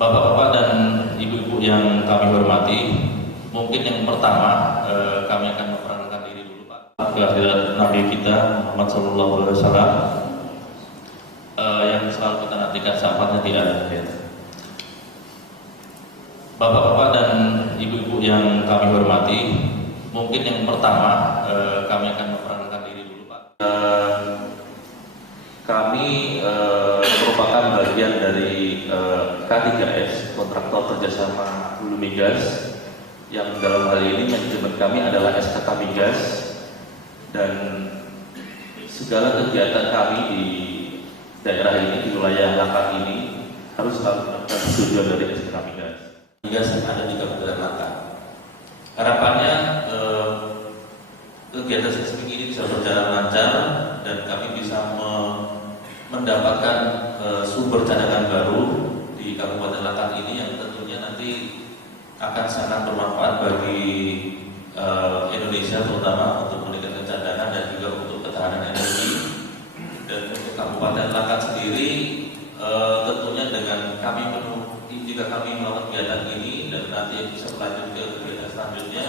Bapak-bapak dan ibu-ibu yang kami hormati, mungkin yang pertama kami akan memperkenalkan diri dulu Pak. Kehadirat Nabi kita Muhammad SAW yang selalu kita nantikan sahabatnya di akhir. Bapak-bapak dan ibu-ibu yang kami hormati, mungkin yang pertama kami akan memperkenalkan diri dulu Pak. Kami merupakan bagian dari K3S, kontraktor kerjasama Hulu Migas, yang dalam hal ini manajemen kami adalah SKK Migas, dan segala kegiatan kami di daerah ini, di wilayah Langkat ini harus selalu mendapatkan persetujuan dari SKK Migas. Migas yang ada di Kabupaten Langkat. Harapannya kegiatan seismik ini bisa berjalan lancar dan kami bisa mendapatkan sumber cadangan baru di Kabupaten Langkat ini yang tentunya nanti akan sangat bermanfaat bagi Indonesia, terutama untuk meningkatkan cadangan dan juga untuk ketahanan energi. Dan untuk Kabupaten Langkat sendiri tentunya dengan kami jika kami melakukan kegiatan ini dan nanti bisa berlanjut ke kegiatan selanjutnya,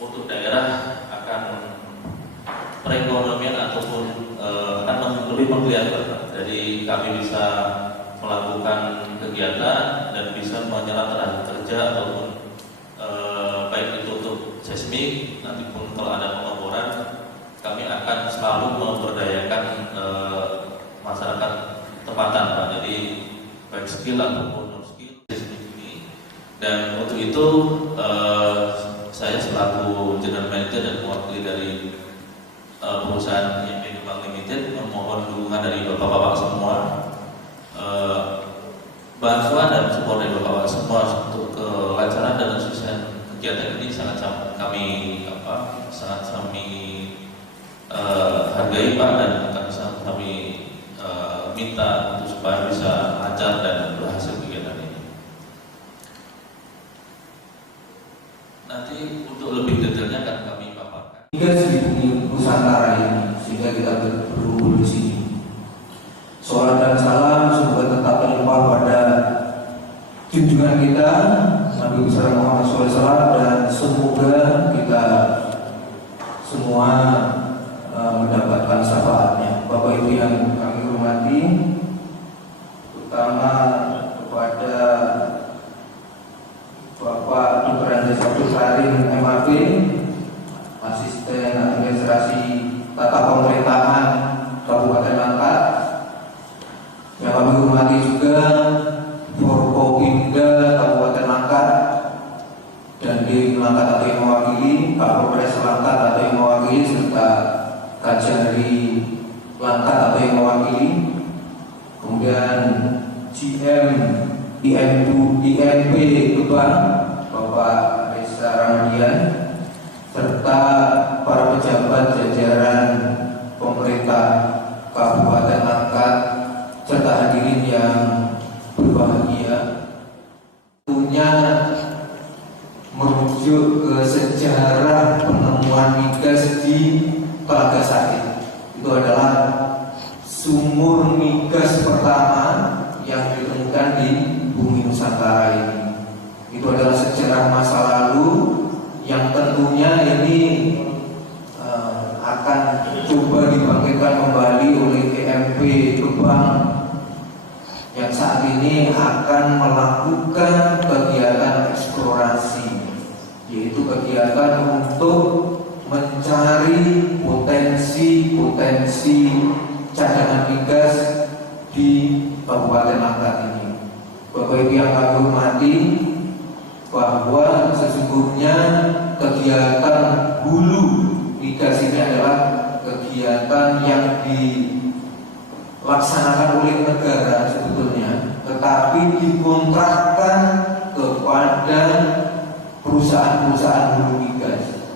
untuk daerah akan perekonomian ataupun akan lebih mengkliakan. Jadi kami bisa melakukan kegiatan dan bisa menyerap tenaga kerja ataupun baik itu untuk seismik, nanti pun kalau ada pengeboran kami akan selalu memberdayakan masyarakat tempatan Pak. Jadi baik skill ataupun non skill seismik ini. Dan untuk itu saya selaku General Manager dan mewakili dari perusahaan IMB Bank Limited memohon dukungan dari bapak-bapak semua, bantuan dan support dari bapak-bapak semua untuk kelancaran dan kesuksesan kegiatan ini sangat kami hargai Pak, dan akan sangat kami minta untuk supaya bisa lancar dan berhasil kegiatan ini. Nanti untuk lebih detailnya akan kami paparkan. Migas di bumi Nusantara ini, sehingga kita berkumpul di sini. Salam dan salam semoga tetap terlimpah pada junjungan kita Nabi besar Muhammad SAW, dan semoga kita semua mendapatkan syafaatnya. Bapak Ibu yang kami hormati, terutama kepada Bapak Dr. Andes Abdul Karim MAP, Asisten Administrasi Tata Pemerintahan Kabupaten Langkat, yang kami hormati juga Forkopimda Kabupaten Langkat dan di Langkat atau yang mewakili, Kapolres Langkat atau yang mewakili, serta Kajari Langkat atau yang mewakili, kemudian GM IMP Gebang Bapak Reza Ramadian, serta para pejabat jajaran pemerintah Kabupaten Langkat, serta hadirin yang berbahagia. Tentunya merujuk ke sejarah penemuan migas di Telaga Sari. Itu adalah sumur migas pertama yang ditemukan di bumi Nusantara ini. Itu adalah sejarah masa lalu yang tentunya ini akan coba dibangkitkan kembali oleh IMP Gebang, yang saat ini akan melakukan kegiatan eksplorasi, yaitu kegiatan untuk mencari potensi cadangan migas di Kabupaten Langkat ini. Bapak Ibu yang kami hormati, bahwa sesungguhnya kegiatan hulu migas ini adalah kegiatan yang dilaksanakan oleh negara sebetulnya, tetapi dikontrakkan kepada perusahaan-perusahaan hulu migas.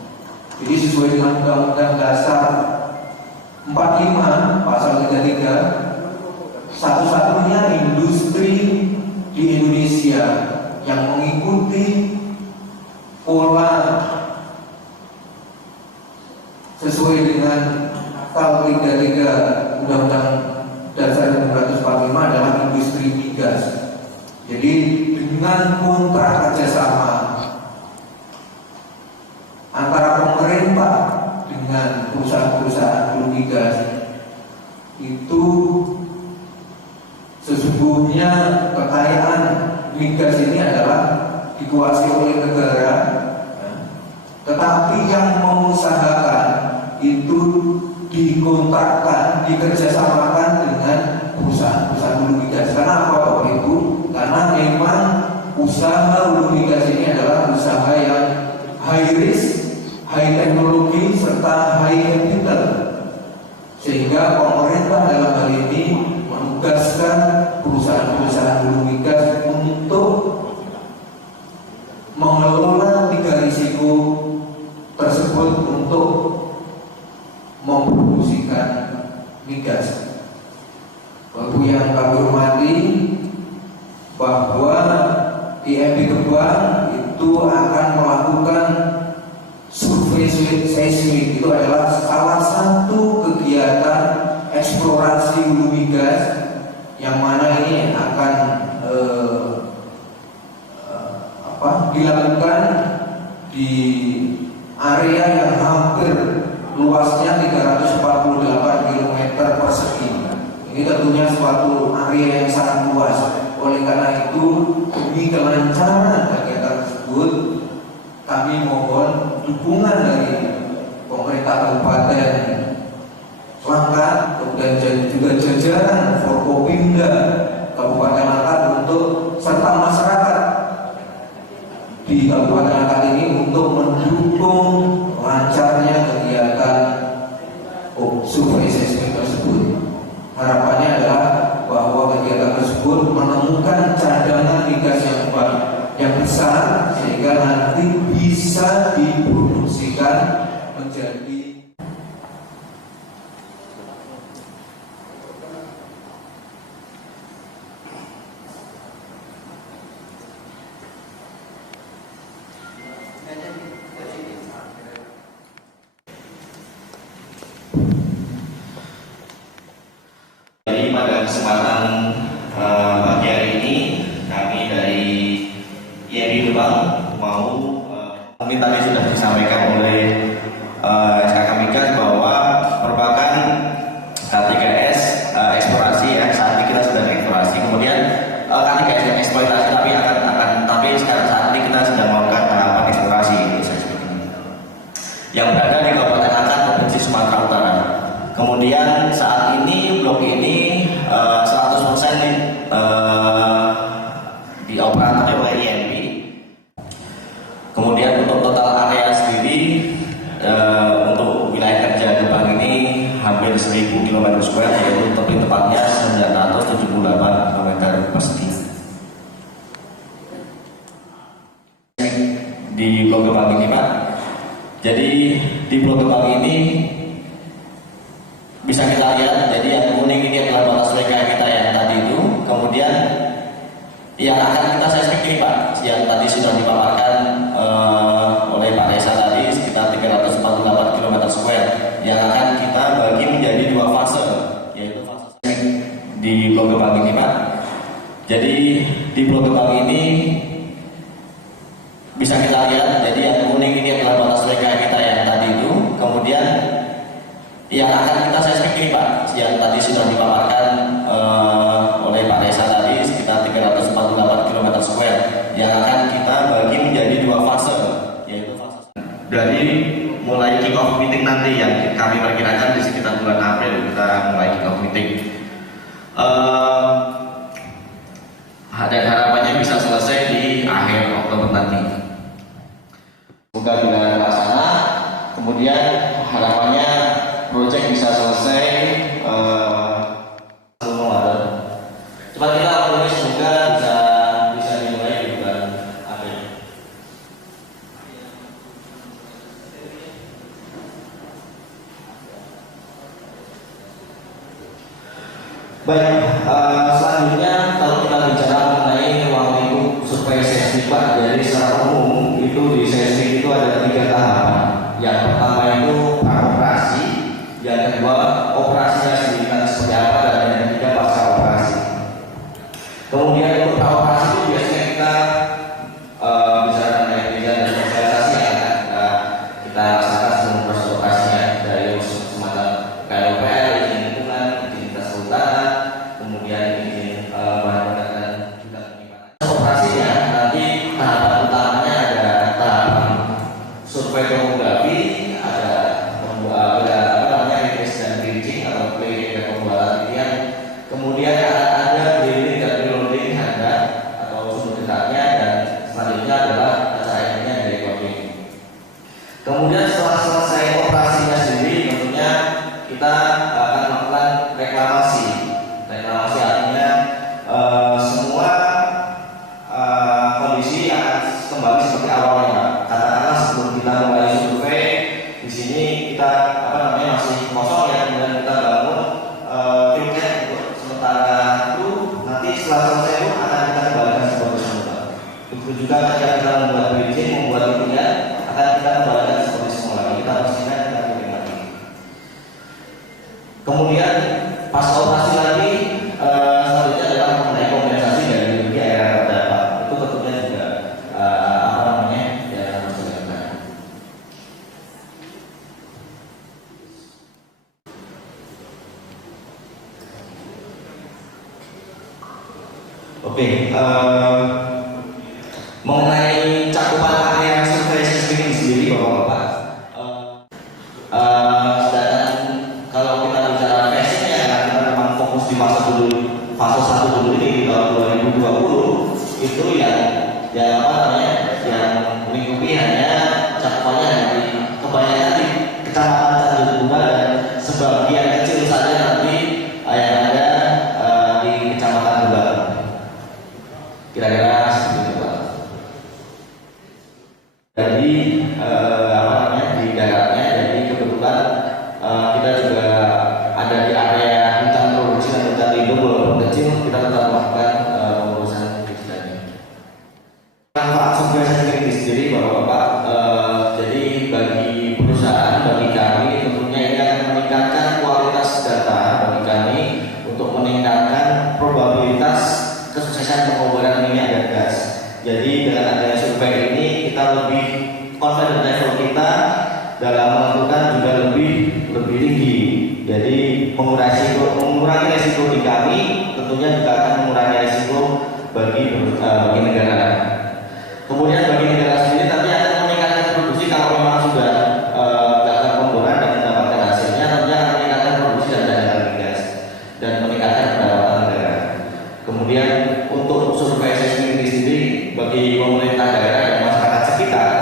Jadi sesuai dengan Undang-Undang Dasar 45 Pasal 33, satu-satunya industri di Indonesia yang mengikuti pola sesuai dengan Pasal 33 Undang-Undang Dasar 1945 adalah industri migas. Jadi dengan kontrak kerjasama antara pemerintah dengan perusahaan-perusahaan hulu migas itu sesungguhnya kekayaan migas ini adalah dikuasai oleh negara, tetapi yang mengusahakan itu dikontrakkan, dikerjasamakan dengan perusahaan-perusahaan hulu migas. Karena apa Bapak Ibu? Karena memang usaha hulu migas ini adalah usaha yang high risk, high teknologi, serta high capital, sehingga pemerintah dalam hal ini menugaskan perusahaan-perusahaan hulu migas untuk mengelola 3 risiko tersebut untuk memproduksikan migas. Bapak yang kami hormati, bahwa IMB Kembang itu akan melakukan survei seismik. Itu adalah salah satu kegiatan eksplorasi hulu migas yang mana ini akan dilakukan di area yang hampir luasnya 348 km persegi. Ini tentunya suatu area yang sangat luas. Oleh karena itu, demi kelancaran kegiatan tersebut, kami mohon dukungan dari pemerintah Kabupaten Langkat, kemudian juga jajaran Forkopimda Kabupaten Langkat untuk serta masyarakat di Kabupaten Langkat ini untuk mendukung lancarnya kegiatan survei seismik tersebut. Harapannya adalah bahwa kegiatan tersebut menemukan cadangan migas yang besar sehingga nanti bisa diproduksikan menjadi pada kesempatan pagi hari ini kami dari IMB Kembang mau mungkin tadi sudah disampaikan oleh SKK Migas bahwa merupakan K3S eksplorasi ya. Saat ini kita sedang eksplorasi, kemudian K3S yang eksploitasi tapi sekarang saat ini kita sedang melakukan tahapan eksplorasi yang berada di Kabupaten Langkat, Provinsi Sumatera Utara. Kemudian saat ini blok ini 100% dioperasi oleh IMB. Kemudian untuk total area sendiri untuk wilayah kerja Kembang ini hampir 1000 km², yaitu tepatnya 978 km persegi. Di blok Kembang ini Pak. Jadi di blok Kembang ini bisa kita lihat, jadi yang kuning ini adalah batas wilayah kita yang tadi itu. Kemudian yang akan kita seismik ini Pak, yang tadi sudah dipaparkan oleh Pak Reza tadi sekitar 348 km², yang akan kita bagi menjadi 2 fase, yaitu fase di blok Kembang ini Pak. Jadi di blok Kembang ini bisa kita lihat, jadi yang kuning ini adalah batas wilayah kita yang tadi itu. Kemudian yang akan kita seismik ini Pak, yang tadi sudah dipaparkan oleh Pak Reza tadi sekitar 348 km², yang akan kita bagi menjadi 2 fase, yaitu fase dari mulai kick off meeting nanti yang kami perkirakan di sekitar bulan April kita mulai kick off meeting, dan harapannya bisa selesai di akhir Oktober nanti. Semoga bila terlaksana, kemudian harapannya proyek bisa selesai cepat. Kita optimis semoga bisa dimulai di bulan April. Baik, selanjutnya kalau kita bicara mengenai ruang lingkup survei seismik Pak, jadi secara umum itu di seismik itu ada 3 tahapan. Yang pertama itu praoperasi, yang kedua operasinya sendiri seperti apa, dan yang ketiga pasca operasi. Kemudian untuk praoperasi itu mengenai cakupan area survei seismik ini sendiri, Bapak-bapak. Dan kalau kita bicara phasing ya, karena kita memang fokus di fase 1 dulu ini di tahun 2020 itu yang melingkupi hanya cakupannya dari kebanyakan di Kecamatan Candipuro dan sebagian kecil saja nanti yang ada di Kecamatan Gebang. Kira-kira seperti itu, Pak. Jadi di daratnya, jadi kebetulan kita juga ada di area hutan produksi dan hutan lindung walaupun kecil, kita tetap melakukan pengurusan perizinan. Manfaat survei seismik ini sendiri, Bapak-bapak, jadi bagi perusahaan, bagi kami tentunya ini akan meningkatkan kualitas data bagi kami untuk meningkatkan probabilitas kesuksesan pengeboran minyak dan gas. Jadi dengan adanya survei ini kita lebih confident level kita dalam menentukan juga lebih tinggi. Jadi mengurangi resiko di kami, tentunya juga akan mengurangi resiko bagi negara. Kemudian bagi negara sendiri nanti akan meningkatkan produksi kalau memang sudah melakukan pemboran dan mendapatkan hasilnya, tentunya akan meningkatkan produksi dan cadangan gas dan meningkatkan pendapatan negara. Kemudian untuk survei seismik ini sendiri bagi pemerintah daerah dan masyarakat sekitar,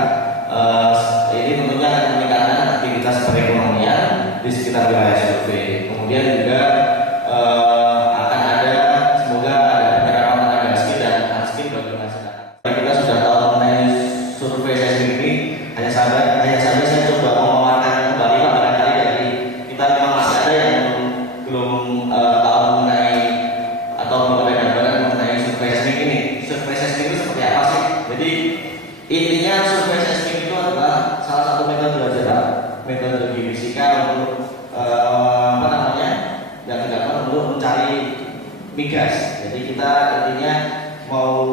ini tentunya akan meningkatkan aktivitas perekonomian di sekitar wilayah survei. Kemudian juga akan ada, semoga ada penyerapan tenaga skill dan unskill bagi masyarakat. Kita sudah tahu mengenai survei seismik ini, hanya saja saya coba memaparkan kembali Pak, barangkali dari kita memang masih ada yang belum tahu mengenai atau mengenai gambaran mengenai survei seismik ini. Survei seismik itu seperti apa sih? Jadi intinya survei seismik itu adalah salah satu metode geofisika untuk yang dilakukan untuk mencari migas. Jadi kita intinya mau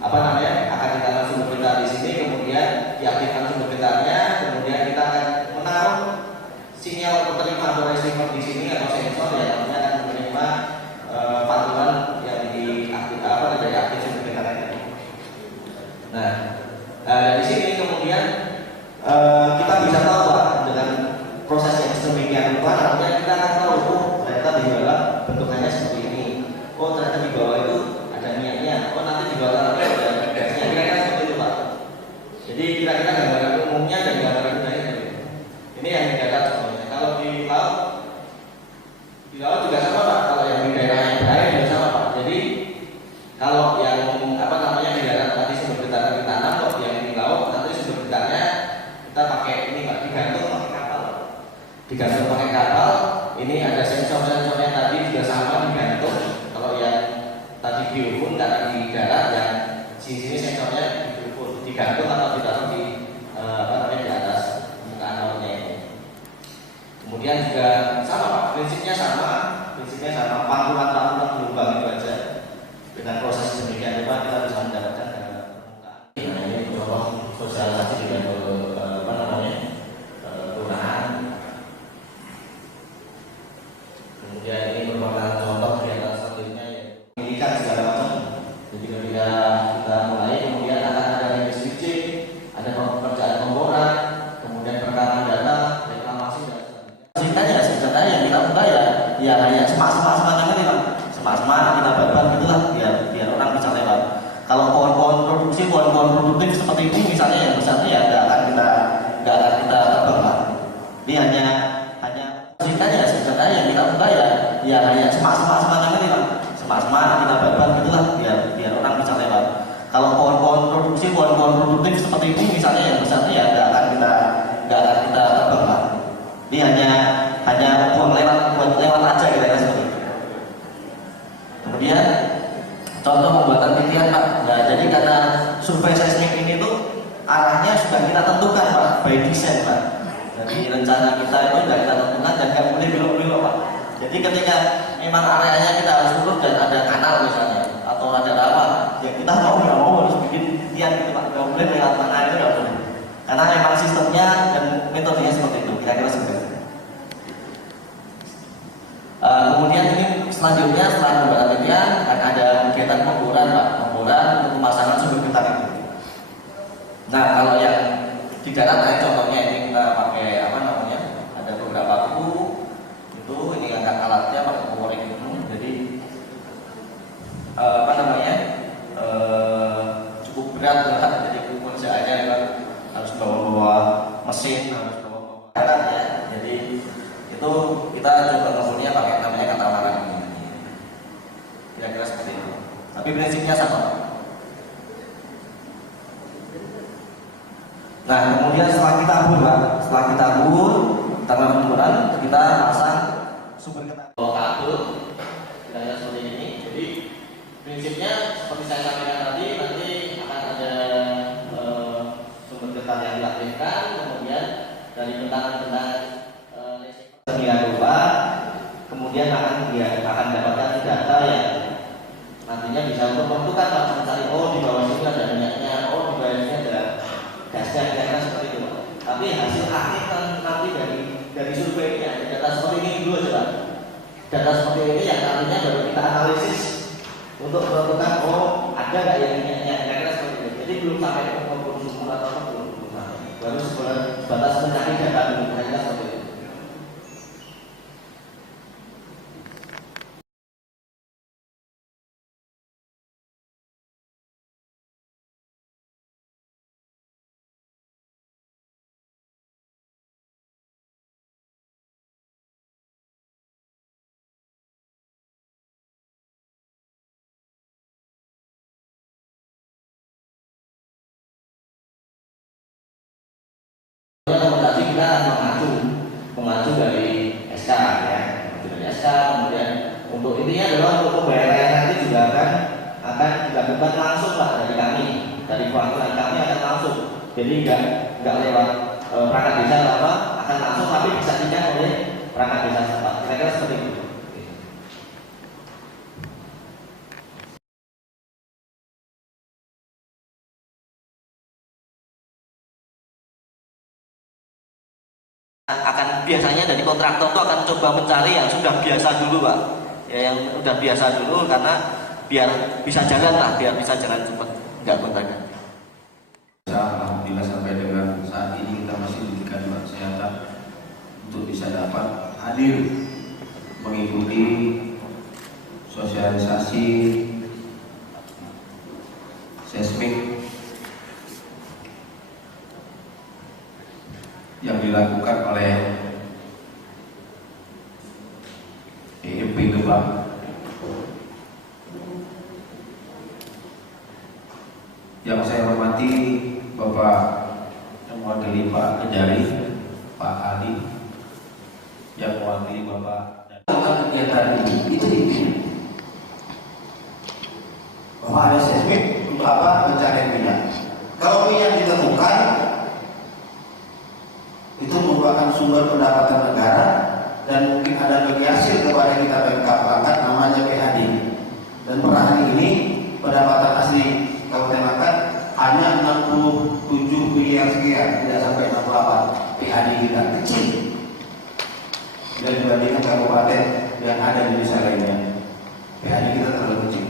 akan ditanam sumber peta di sini, kemudian diaktifkan sumber petanya, kemudian kita akan menaruh sinyal penerima atau receiver di sini atau sensor yang nantinya akan menerima pantulan yang dari aktif sumber peta tadi. Nah, dari sini kemudian kita bisa tahu Pak, dengan proses yang sedemikian rupa, nantinya kita akan tahu ternyata di bawah bentukannya seperti ini. Oh ternyata di bawah itu ada minyaknya. Oh nanti di bawah ada gasnya. Kira-kira seperti itu Pak. Jadi kira-kira gambaran umumnya dan gambaran mudahnya seperti itu. Ini yang di darat contohnya. Kalau di laut juga sama Pak. Kalau yang di daerah yang berair juga sama Pak. Jadi kalau yang di darat tadi sumber petanya ditanam, kalau yang di laut nanti sumber petanya kita pakai ini Pak, digantung pakai kapal. Digantung pakai kapal. Ini ada sensor-sensornya tadi juga sama digantung. Kalau yang tadi biofun karena di darat, yang sini sensornya di biofun digantung atau ditaruh di di atas permukaan lautnya ini. Kemudian juga sama Pak, prinsipnya sama pantulan gelombang itu aja. Dengan proses demikian Pak kita bisa mendapatkan gambar permukaan. Ini mendorong sosialisasi juga ke kelurahan. Kemudian ini merupakan contoh kegiatan selanjutnya ya pendidikan segala macam. Jadi ketika kita mulai, kemudian akan ada switching, ada pekerjaan pemboran, kemudian perekaman data, reklamasi dan selanjutnya. Sebenarnya yang kita buka ya hanya semak-semak ini Pak. Semak-semak kita babat gitulah biar orang bisa lewat. Kalau pohon-pohon produktif seperti ini misalnya yang besarnya ya nggak akan kita tebang Pak. Ini hanya sebenarnya yang kita buka ya hanya semak-semak ini Pak. Semak-semak kita babat gitulah biar orang bisa lewat. Kalau pohon-pohon produktif seperti ini misalnya yang besarnya ya nggak akan kita tebang Pak. Ini hanya buat lewat aja kira-kira seperti itu. Kemudian contoh pembuatan titian Pak. Nah, jadi karena survei seismik ini tuh arahnya sudah kita tentukan Pak, by design Pak. Jadi rencana kita itu sudah kita tentukan dan nggak boleh belok-belok Pak. Jadi ketika memang areanya kita harus turun dan ada kanal misalnya atau ada rawa, ya kita mau nggak mau harus bikin titian gitu Pak. Nggak boleh lewat mana itu nggak boleh. Karena memang sistemnya dan metodenya seperti itu. Kira-kira seperti itu. Kemudian ini selanjutnya setelah pembuatan titian akan ada kegiatan pemboran Pak. pengeboran untuk pemasangan sumber getah itu. Nah, kalau yang di darat, nah contohnya ini kita pakai apa namanya? Ada beberapa kru itu, ini angkat alatnya pakai powering itu. Jadi apa namanya? Cukup berat lah. Jadi pekerjaannya kan harus bawa-bawa mesin, harus bawa-bawa alat ya. Jadi itu kita coba ngebuatnya pakai namanya katamaran ini. Kira-kira seperti itu. Tapi prinsipnya sama. Nah, kemudian setelah kita bur, kita pemburan, kita pasang sumber getah. Kabel, kiranya seperti ini. Jadi prinsipnya seperti saya sampaikan tadi, nanti akan ada sumber getah yang diaktifkan, kemudian dari bentangan-bentangan listrik rupa, kemudian akan dapatkan data yang nantinya bisa untuk menentukan, mencari di bawah sini ada minyaknya, di bawah sini ada gasnya, kira-kira seperti itu. Tapi hasil akhir nanti dari survei ini ada data seperti ini dulu aja Pak. Data seperti ini yang nantinya baru kita analisis untuk menentukan ada nggak yang minyaknya, kira-kira seperti itu. Jadi belum sampai ke penggunaan sumber atau belum sampai. Baru sebatas mencari data dulu, kira-kira seperti itu. Rekomendasi kita mengacu dari SK ya, dari SK. Kemudian untuk intinya adalah untuk pembayaran nanti juga akan dilakukan langsung Pak dari kami, dari perwakilan kami akan langsung. Jadi nggak lewat perangkat desa apa, akan langsung tapi disaksikan oleh perangkat desa setempat. Kira-kira seperti itu. Akan biasanya dari kontraktor itu akan coba mencari yang sudah biasa dulu Pak ya, yang sudah biasa dulu karena biar bisa jalan lah, biar bisa jalan cepat, nggak kontrakan. Alhamdulillah sampai dengan saat ini kita masih diberikan kesehatan untuk bisa dapat hadir mengikuti sosialisasi seismik yang dilakukan oleh EMP Gebang. Yang saya hormati Bapak yang mewakili Pak Kejari, Pak Ali, yang mewakili Bapak kegiatan ini itu bahwa ada seismik untuk apa? Pencarian minyak. Kalau minyak ditemukan itu merupakan sumber pendapatan negara dan mungkin ada bagi hasil kepada kita Pemkab Langkat namanya PAD. Dan per hari ini pendapatan asli Kabupaten Langkat hanya 67 miliar sekian, tidak sampai 68. PAD kita kecil bila dibandingkan kabupaten yang ada di desa lainnya. PAD kita terlalu kecil.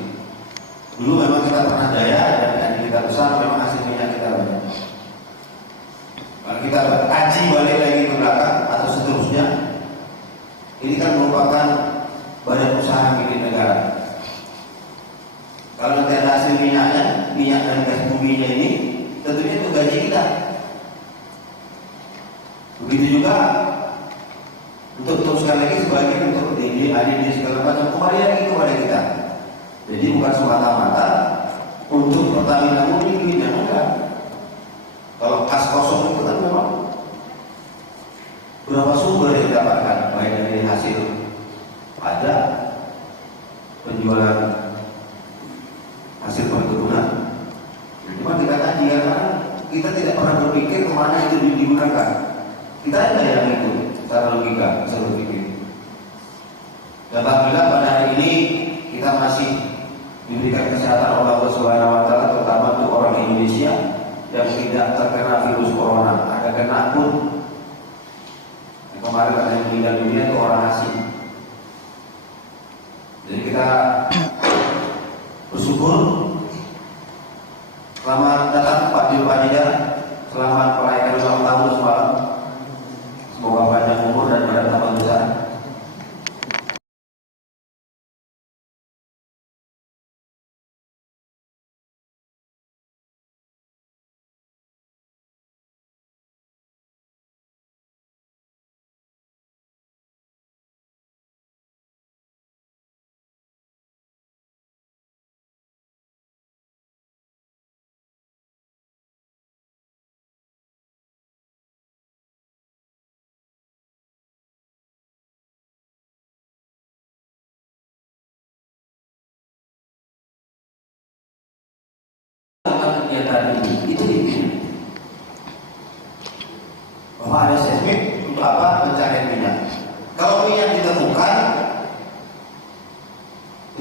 Dulu memang kita pernah jaya dan PAD kita besar, memang hasil minyak kita banyak. Kalau kita kaji balik lagi ke belakang atau seterusnya, ini kan merupakan badan usaha milik negara. Kalau nanti ada hasil minyaknya, minyak dan gas buminya ini, tentunya itu gaji kita. Begitu juga untuk teruskan lagi sebagian untuk DD, ADD segala macam kembali lagi kepada kita. Jadi bukan semata-mata untuk Pertamina murni yang enggak. Kalau kas kosong itu kan memang berapa sumber yang didapatkan, baik dari hasil pajak, penjualan hasil perkebunan. Cuma kita kaji karena kita tidak pernah berpikir kemana itu digunakan. Kita ada yang itu secara logika, secara berpikir. Dan alhamdulillah pada hari ini kita masih diberikan kesehatan oleh Allah Subhanahu Wa Taala, terutama untuk orang Indonesia yang tidak terkena virus corona. Ada kena pun kemarin ada yang meninggal dunia itu orang asing. Jadi kita bersyukur Selamat datang Pak Dirpanida. Selamat merayakan ulang tahun semalam. Semoga panjang umur dan bertambah besar. Kegiatan ini itu intinya bahwa ada seismik untuk apa? Pencarian minyak. Kalau minyak ditemukan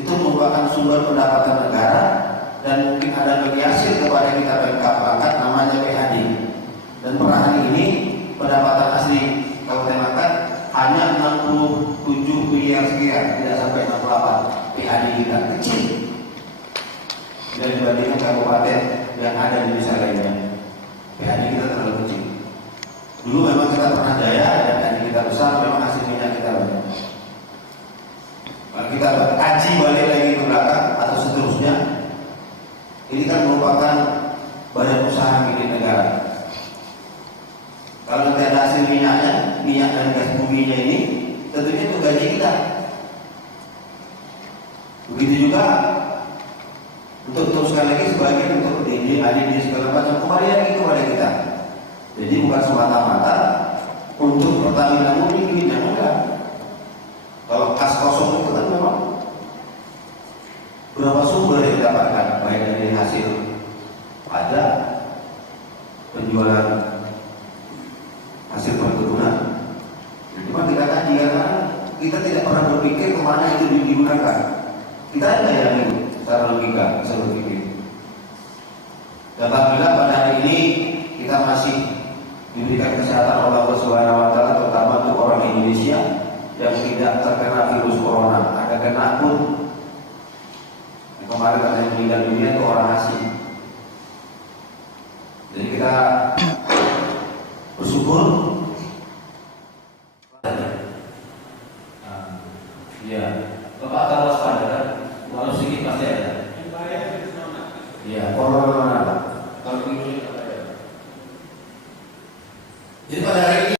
itu merupakan sumber pendapatan negara dan mungkin ada bagi hasil kepada kita perangkat namanya PHD. Dan per hari ini pendapatan asli Kabupaten Langkat hanya 67 miliar sekian, tidak sampai 68 PHD kita kecil bila dibandingkan kabupaten yang ada di desa lainnya. PHD kita terlalu kecil. Dulu memang kita pernah jaya dan PHD kita besar, memang hasil minyak kita banyak. Kalau kita kaji balik lagi ke belakang atau seterusnya, ini kan merupakan badan usaha milik negara. Kalau nanti ada hasil minyaknya, minyak dan gas buminya ini, tentunya itu gaji kita. Begitu juga untuk teruskan lagi sebagian untuk DD, ADD segala macam kembali lagi kepada kita. Jadi bukan semata-mata untuk Pertamina murni minyak, enggak. Kalau kas kosong itu kan memang berapa sumber yang didapatkan, baik dari hasil pajak, penjualan hasil perkebunan. Cuma kita kaji karena kita tidak pernah berpikir kemana itu digunakan. Kita ada yang itu secara logika bisa berpikir. Dan alhamdulillah pada hari ini kita masih diberikan kesehatan oleh Allah Subhanahu wa taala, terutama untuk orang Indonesia yang tidak terkena virus corona. Ada kena pun kemarin ada yang meninggal dunia itu orang asing. Jadi kita bersyukur. Iya, Bapak tahu waspada kan? Walau sedikit pasti ada. Iya, corona mana? Kalau ini apa ya? Jadi pada hari ini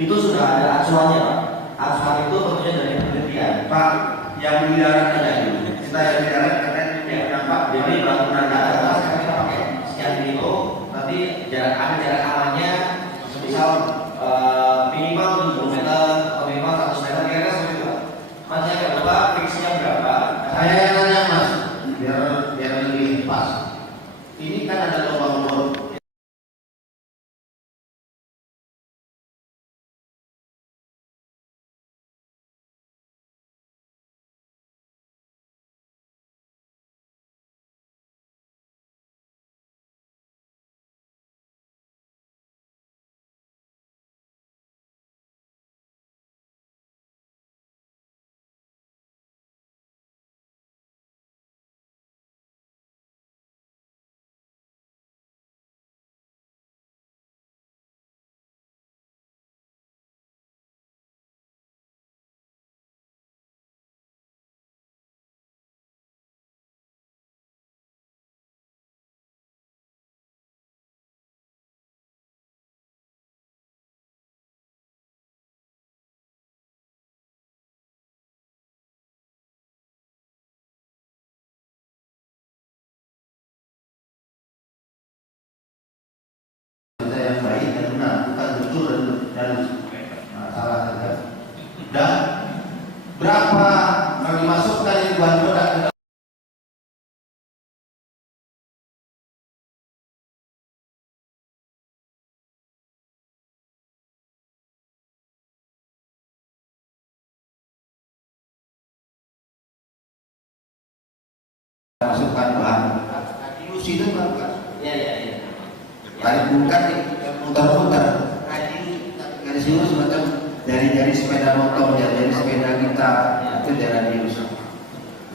Itu sudah ada acuannya, Pak. Acuan itu tentunya dari penelitian. Pak yang di darat aja dulu. Kita yang di darat karena Ya, nampak jadi bangunan di atas kita pakai sekian kilo, nanti jarak amannya misal minimal 70 meter atau minimal 100 meter, kira-kira seperti itu, Pak. Masnya berapa, fixnya berapa? saya yang nanya Mas, biar lebih pas. Ini kan ada lubang-lubang. Yang baik dan benar, bukan betul dan salah saja. Dan berapa kami masukkan ini bahan produk masukkan bahan radius itu kan? Iya. Tarik bukan muter-muter. Radius itu semacam dari sepeda motor, dari sepeda kita itu dari radius.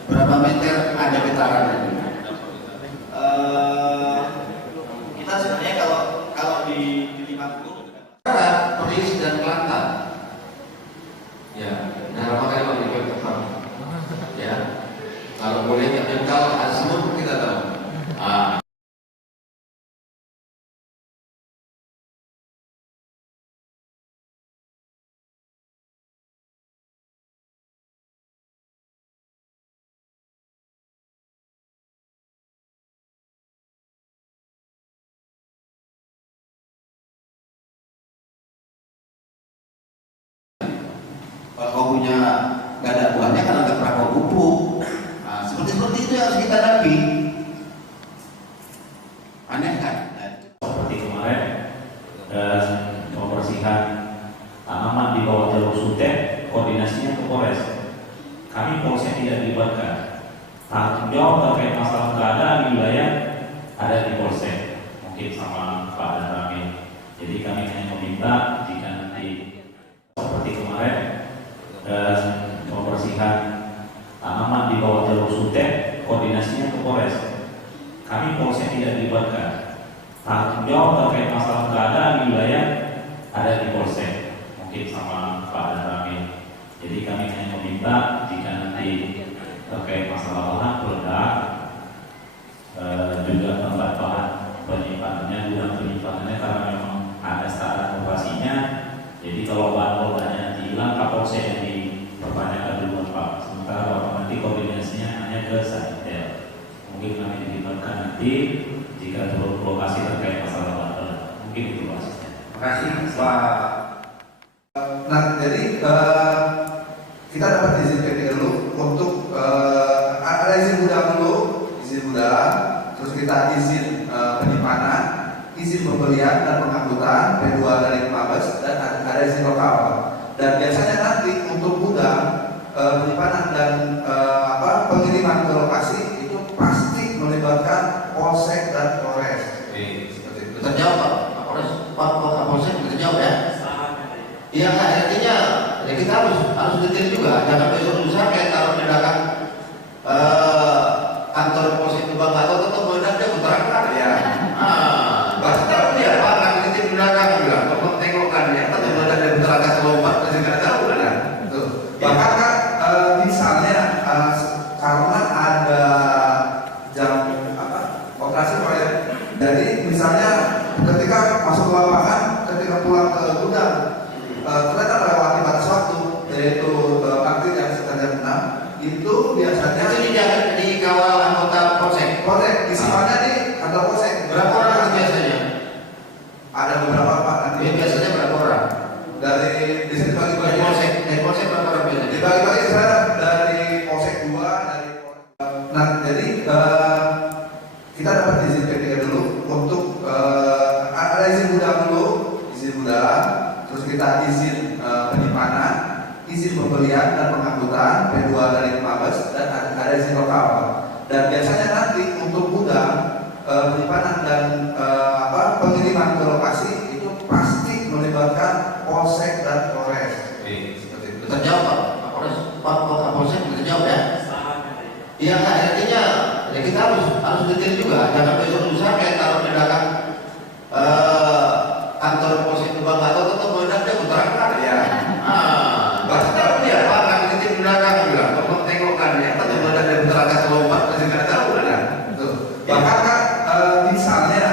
Berapa meter ada getarannya? Kita sebenarnya kalau di 50 Perlis dan Kelantan. Ya, nah makanya Pak Ibu tetap. Ya, kalau boleh kalau semua kita tahu. Kalau kau punya gak ada buahnya kalau nggak pernah kau pupuk. Nah, seperti itu yang harus kita hadapi. Aneh kan? Seperti kemarin membersihkan tanaman di bawah jalur Sutet, koordinasinya ke Polres. Kami Polsek tidak dilibatkan. Tanggung jawab terkait masalah keadaan di wilayah ada di Polsek, mungkin sama Pak dan Rami. Jadi kami hanya meminta jika nanti seperti kemarin membersihkan tanaman di bawah jalur Sutet, koordinasinya ke Polres. Kami Polsek tidak dilibatkan. Tanggung jawab terkait masalah keadaan di wilayah ada di Polsek, mungkin sama Pak dan Rami. Jadi kami hanya meminta jika nanti terkait masalah bahan peledak, juga tempat bahan penyimpanannya, gudang penyimpanannya karena memang ada standar operasinya. Jadi kalau bahan peledaknya nanti hilang, Kapolsek yang dipertanyakan duluan Pak. Sementara Bapak nanti koordinasinya hanya ke Sanitel. Mungkin kami dilibatkan nanti jika turun lokasi terkait masalah bahan peledak. Mungkin itu basisnya. Terima kasih Pak. Nah, jadi kita dapat izin PPLU untuk ada izin gudang dulu, izin gudang, terus kita izin penyimpanan, izin pembelian dan pengangkutan P2 dari Mabes, dan ada izin lokal. Dan biasanya nanti untuk gudang, penyimpanan dan pengiriman ke lokasi itu pasti melibatkan Polsek dan Polres. Seperti itu. Terjawab Pak Kapolsek terjawab ya. Iya kan, artinya ya kita harus detail juga. Jangan besok lusa kayak taruh di belakang kantor Polsek Tuban atau tetap meledaknya utarakan ya. Pasti tahu dia Pak, nanti di belakang bilang, tolong tengokkan ya, tetap meledaknya utarakan lompat pasti nggak tahu kan? Bahkan kan misalnya karena ada jam operasi proyek, jadi misalnya ketika masuk ke lapangan, ketika pulang ke gudang, ternyata melewati batas waktu, yaitu aktif yang sekitar jam 6, itu biasanya Itu di kawal anggota Polsek. Polsek, disimpannya di kantor Polsek. Berapa orang biasanya? Ada beberapa Pak nanti. Ya, biasanya berapa orang? Dari di sini Dari bagi-bagi. Polsek berapa orang biasanya? Dibagi-bagi saya dari Polsek 2, dari nah jadi kita dapat izin P3 dulu untuk ada izin gudang dulu, izin gudang, terus kita izin penyimpanan, izin pembelian dan pengangkutan P2 dari Mabes, dan ada izin lokal. Dan biasanya nanti untuk gudang, penyimpanan dan pengiriman ke lokasi itu pasti melibatkan Polsek dan Polres. Seperti itu. Terjawab Pak Kapolsek terjawab ya. Iya kan, artinya ya kita harus detail juga. Jangan besok lusa kayak taruh di belakang kantor Polsek Tuban atau tetap meledaknya utarakan ya. Pasti tahu dia Pak, nanti di belakang bilang, tolong tengokkan ya, tetap meledaknya utarakan lompat pasti nggak tahu kan? Bahkan kan misalnya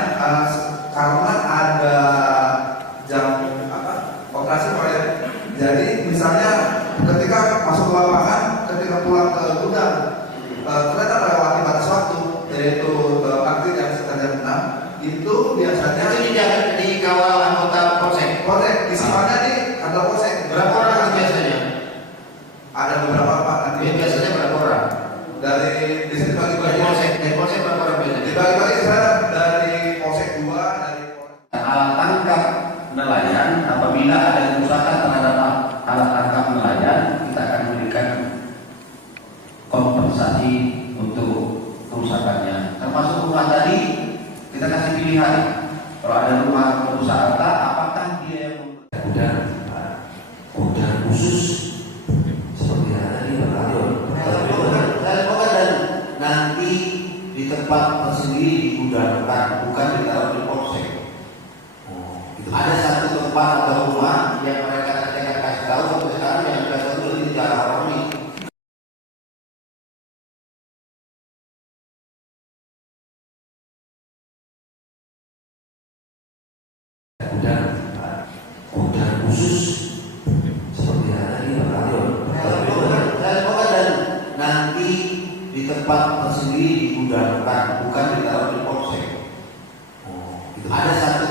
karena ada jam operasi proyek, jadi misalnya ketika masuk ke lapangan, ketika pulang ke gudang, ternyata melewati batas waktu, yaitu aktif yang sekitar jam 6, itu biasanya Itu di kawal anggota Polsek. Polsek, disimpannya di kantor Polsek. Berapa orang biasanya? Ada beberapa Pak nanti. Ya, biasanya berapa orang? Dari di sini bagi-bagi. Dari Polsek berapa orang biasanya? Dibagi-bagi saya dari Polsek 2, dari Alat tangkap nelayan, apabila ada kerusakan terhadap alat tangkap nelayan, kita akan memberikan kompensasi untuk kerusakan pilihan. Kalau ada rumah perusahaan tak, apakah dia yang Gudang khusus seperti yang tadi Pak Kadir. Saya pokoknya nanti di tempat tersendiri digudangkan, bukan ditaruh di polsek. Ada satu tempat atau rumah yang mereka akan kasih tahu sampai sekarang yang sudah satu di Jakarta ini. Gudang khusus seperti yang tadi Pak Kadir. Saya pokoknya nanti di tempat tersendiri digudangkan, bukan ditaruh di polsek. Ada satu